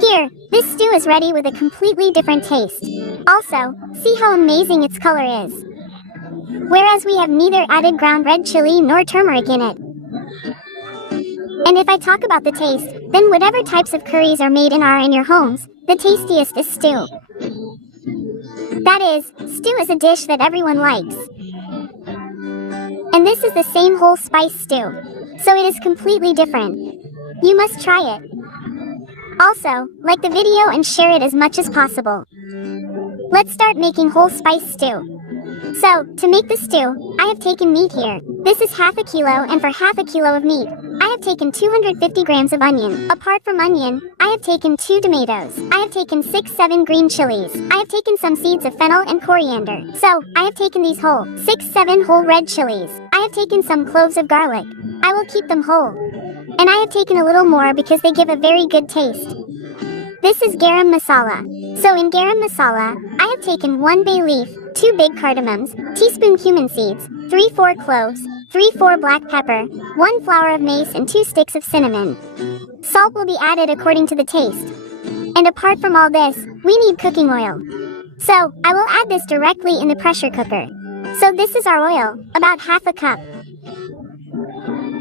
Here, this stew is ready with a completely different taste. Also, see how amazing its color is. Whereas we have neither added ground red chili nor turmeric in it. And if I talk about the taste, then whatever types of curries are made in your homes, the tastiest is stew. That is, stew is a dish that everyone likes. And this is the same whole spice stew. So it is completely different. You must try it. Also, like the video and share it as much as possible. Let's start making whole spice stew. So, to make the stew, I have taken meat here. This is half a kilo, and for half a kilo of meat, I have taken 250 grams of onion. Apart from onion, I have taken 2 tomatoes. I have taken 6-7 green chilies. I have taken some seeds of fennel and coriander. So, I have taken these whole 6-7 whole red chilies. I have taken some cloves of garlic. I will keep them whole. And I have taken a little more because they give a very good taste. This is garam masala. So in garam masala, I have taken 1 bay leaf, 2 big cardamoms, teaspoon cumin seeds, 3-4 cloves, 3-4 black pepper, 1 flower of mace and 2 sticks of cinnamon. Salt will be added according to the taste. And apart from all this, we need cooking oil. So, I will add this directly in the pressure cooker. So this is our oil, about half a cup.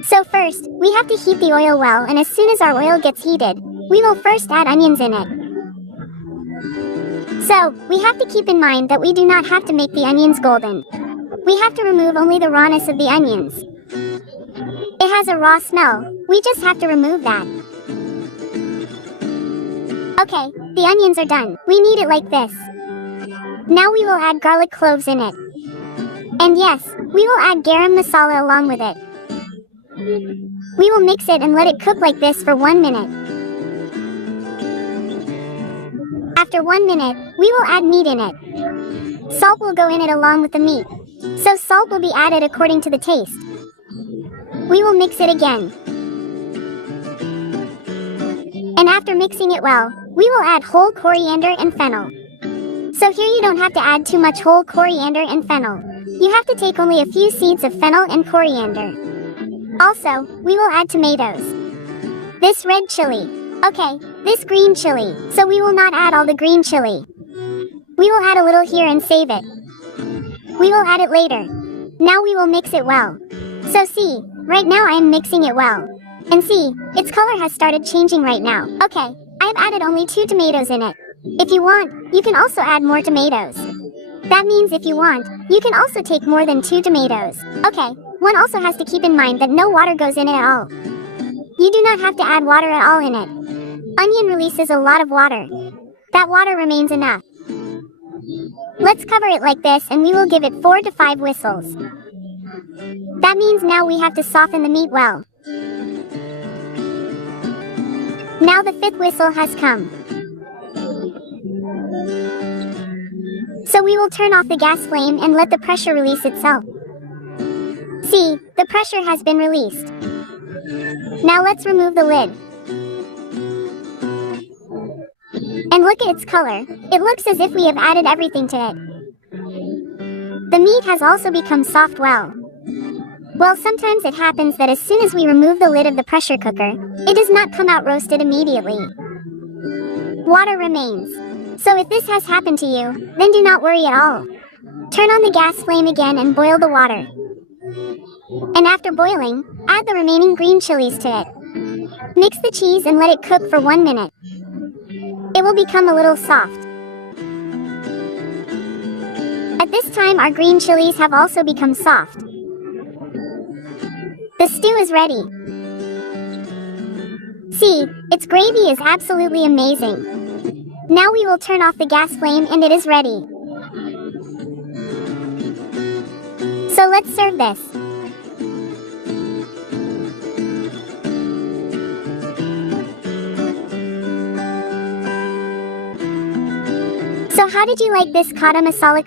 So first, we have to heat the oil well, and as soon as our oil gets heated, we will first add onions in it. So, we have to keep in mind that we do not have to make the onions golden. We have to remove only the rawness of the onions. It has a raw smell, we just have to remove that. Okay, the onions are done. We need it like this. Now we will add garlic cloves in it. And yes, we will add garam masala along with it. We will mix it and let it cook like this for 1 minute. After 1 minute, we will add meat in it. Salt will go in it along with the meat. So salt will be added according to the taste. We will mix it again. And after mixing it well, we will add whole coriander and fennel. So here you don't have to add too much whole coriander and fennel. You have to take only a few seeds of fennel and coriander. Also, we will add tomatoes. This red chili. Okay, this green chili. So we will not add all the green chili. We will add a little here and save it. We will add it later. Now we will mix it well. So see, right now I am mixing it well. And see, its color has started changing right now. Okay, I have added only 2 tomatoes in it. If you want, you can also add more tomatoes. That means if you want, you can also take more than 2 tomatoes. Okay, one also has to keep in mind that no water goes in it at all. You do not have to add water at all in it. Onion releases a lot of water. That water remains enough. Let's cover it like this and we will give it 4 to 5 whistles. That means now we have to soften the meat well. Now the 5th whistle has come. So we will turn off the gas flame and let the pressure release itself. See, the pressure has been released. Now let's remove the lid. And look at its color. It looks as if we have added everything to it. The meat has also become soft well. Well, sometimes it happens that as soon as we remove the lid of the pressure cooker, it does not come out roasted immediately. Water remains. So if this has happened to you, then do not worry at all. Turn on the gas flame again and boil the water. And after boiling, add the remaining green chilies to it. Mix the cheese and let it cook for 1 minute. It will become a little soft. At this time our green chilies have also become soft. The stew is ready. See, its gravy is absolutely amazing. Now we will turn off the gas flame and it is ready. So let's serve this. So how did you like this Khade Masale